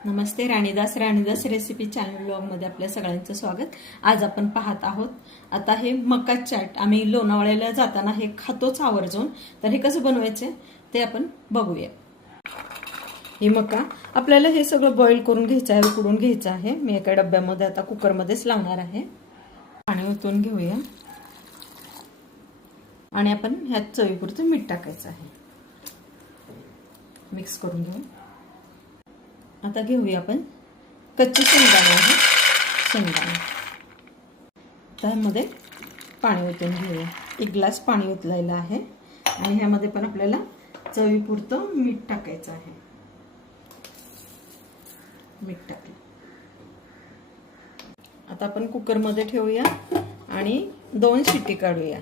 नमस्ते, राणीदास recipe channel ब्लॉगमध्ये आपल्या सगळ्यांचं स्वागत। आज आपण पाहत आहोत आता हे मका चाट। आम्ही लोणावळ्याला जाताना हे खातोच आवर्जून, तर हे कसं बनवायचे ते आपण बघूया। हे मका आपल्याला हे सगळं बॉईल करून घ्यायचं आहे, उकडून घ्यायचं आहे। मी एका डब्यामध्ये आता कुकरमध्येच लावणार आहे। पाणी ओतून घेऊया आणि आपण ह्यात चवीपुरतं मीठ टाकायचं आहे। मिक्स करून घेऊ। आता घेऊया आपण कच्चे शेंगदाणे आहे, शेंगदाणे त्यामध्ये पाणी ओतून घेऊया। 1 ग्लास पाणी ओतलेलं आहे आणि ह्यामध्ये पण आपल्याला चवीपुरतं मीठ टाकायचं आहे। मीठ टाकलं। आता आपण कुकरमध्ये ठेवूया आणि 2 शिट्टी काढूया।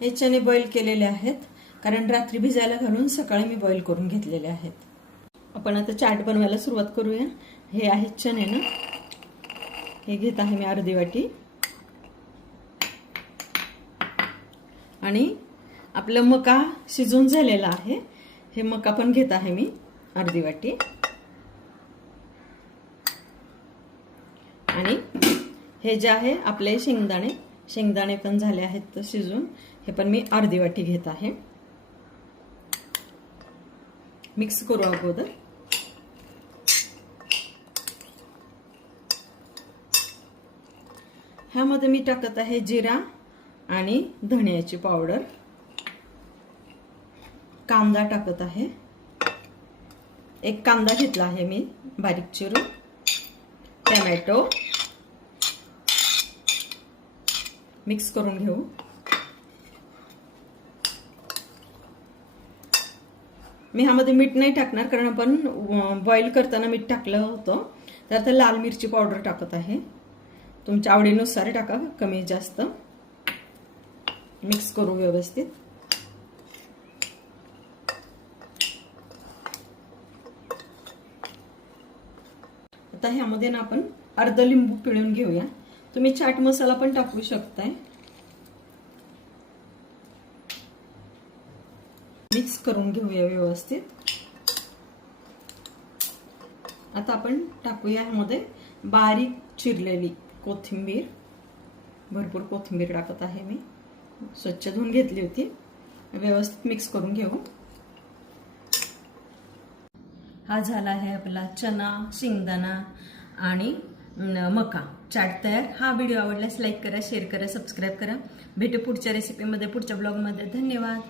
हे चणे बॉईल केलेले आहेत, कारण रात्री भिजायला घालून सकाळी मी बॉईल करून घेतलेले आहेत। आपण आता चाट बनवायला सुरुवात करूया। हे आहे चणे ना, हे घेत आहे मी अर्धी वाटी आणि आपलं मका शिजून झालेला आहे। हे मका पण घेत आहे मी अर्धी वाटी आणि हे जे आहे आपले शेंगदाणे पण झाले आहेत शिजून, हे पण मी अर्धी वाटी घेत आहे। मिक्स करू अगोदर। ह्यामध्ये मी टाकत आहे जिरा आणि धण्याची पावडर। कांदा टाकत आहे, 1 कांदा घेतला आहे मी बारीक चिरून। टोमॅटो मिक्स करून घेऊ। मी ह्यामध्ये मीठ नाही टाकणार, कारण आपण बॉईल करताना मीठ टाकलं होतं। तर आता लाल मिरची पावडर टाकत आहे, तुमच्या आवडीनुसार टाका, कमी जास्त। मिक्स करू व्यवस्थित। आता ह्यामध्ये ना आपण अर्ध लिंबू पिळून घेऊया। तुम्ही चाट मसाला पण टाकू शकताय। मिक्स करून घेऊया व्यवस्थित। आता आपण टाकूया ह्यामध्ये बारीक चिरलेली कोथिंबीर। भरपूर कोथिंबीर टाकत आहे मी, स्वच्छ धुवून घेतली होती। व्यवस्थित मिक्स करून घेऊ। हा झाला आहे आपला चना, शेंगदाणा आणि मका चाट तयार। हा व्हिडिओ आवडल्यास लाईक करा, शेअर करा, सबस्क्राईब करा। भेटू पुढच्या रेसिपीमध्ये, पुढच्या ब्लॉगमध्ये। धन्यवाद।